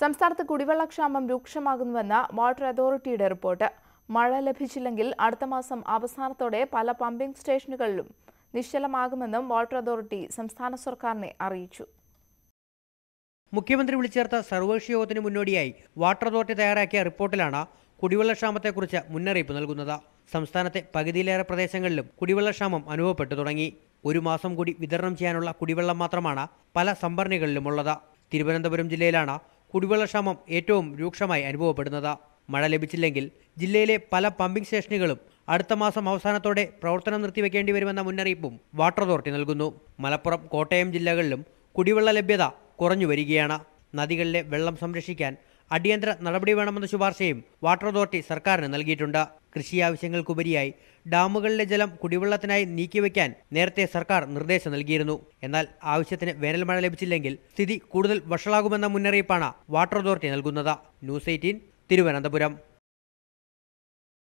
സംസ്ഥാനത്ത് കുടിവെള്ളക്ഷാമം രൂക്ഷമാകുന്നുവെന്ന വാട്ടർ അതോറിറ്റിയുടെ റിപ്പോർട്ട്. മഴ ലഭിച്ചില്ലെങ്കിൽ അടുത്ത മാസം അവസാനത്തോടെ പല പമ്പിംഗ് സ്റ്റേഷനുകളിലും നിശ്ചലമാകുമെന്നും വാട്ടർ അതോറിറ്റി സംസ്ഥാന സർക്കാരിനെ അറിയിച്ചു. മുഖ്യമന്ത്രി വിളിച്ചേർത്ത സർവകക്ഷി യോഗത്തിന് മുന്നോടിയായി വാട്ടർ അതോറിറ്റി തയ്യാറാക്കിയ റിപ്പോർട്ടിലാണ് കുടിവെള്ളക്ഷാമത്തെക്കുറിച്ച് മുന്നറിയിപ്പ് നൽകുന്നത്. സംസ്ഥാനത്തെ പകുതിയിലേറെ പ്രദേശങ്ങളിലും കുടിവെള്ളക്ഷാമം അനുഭവപ്പെട്ടു തുടങ്ങി. ഒരു മാസം കൂടി വിതരണം ചെയ്യാനുള്ള കുടിവെള്ളം മാത്രമാണ് പല സംഭരണികളിലുമുള്ളത്. തിരുവനന്തപുരം ജില്ലയിലാണ് കുടിവെള്ളക്ഷാമം ഏറ്റവും രൂക്ഷമായി അനുഭവപ്പെടുന്നത്. മഴ ലഭിച്ചില്ലെങ്കിൽ ജില്ലയിലെ പല പമ്പിംഗ് സ്റ്റേഷനുകളും അടുത്ത മാസം അവസാനത്തോടെ പ്രവർത്തനം നിർത്തിവെക്കേണ്ടി വരുമെന്ന മുന്നറിയിപ്പും വാട്ടർ അതോറിറ്റി നൽകുന്നു. മലപ്പുറം, കോട്ടയം ജില്ലകളിലും കുടിവെള്ള ലഭ്യത കുറഞ്ഞു വരികയാണ്. നദികളിലെ വെള്ളം സംരക്ഷിക്കാൻ അടിയന്തര നടപടി വേണമെന്ന ശുപാർശയും വാട്ടർ അതോറിറ്റി സർക്കാരിന് നൽകിയിട്ടുണ്ട്. കൃഷി ആവശ്യങ്ങൾക്കുപരിയായി ഡാമുകളിലെ ജലം കുടിവെള്ളത്തിനായി നീക്കിവെക്കാൻ നേരത്തെ സർക്കാർ നിർദ്ദേശം നൽകിയിരുന്നു. എന്നാൽ ആവശ്യത്തിന് വേനൽ മഴ ലഭിച്ചില്ലെങ്കിൽ സ്ഥിതി കൂടുതൽ വഷളാകുമെന്ന മുന്നറിയിപ്പാണ് വാട്ടർ അതോറിറ്റി നൽകുന്നത്. ന്യൂസ് 18 തിരുവനന്തപുരം.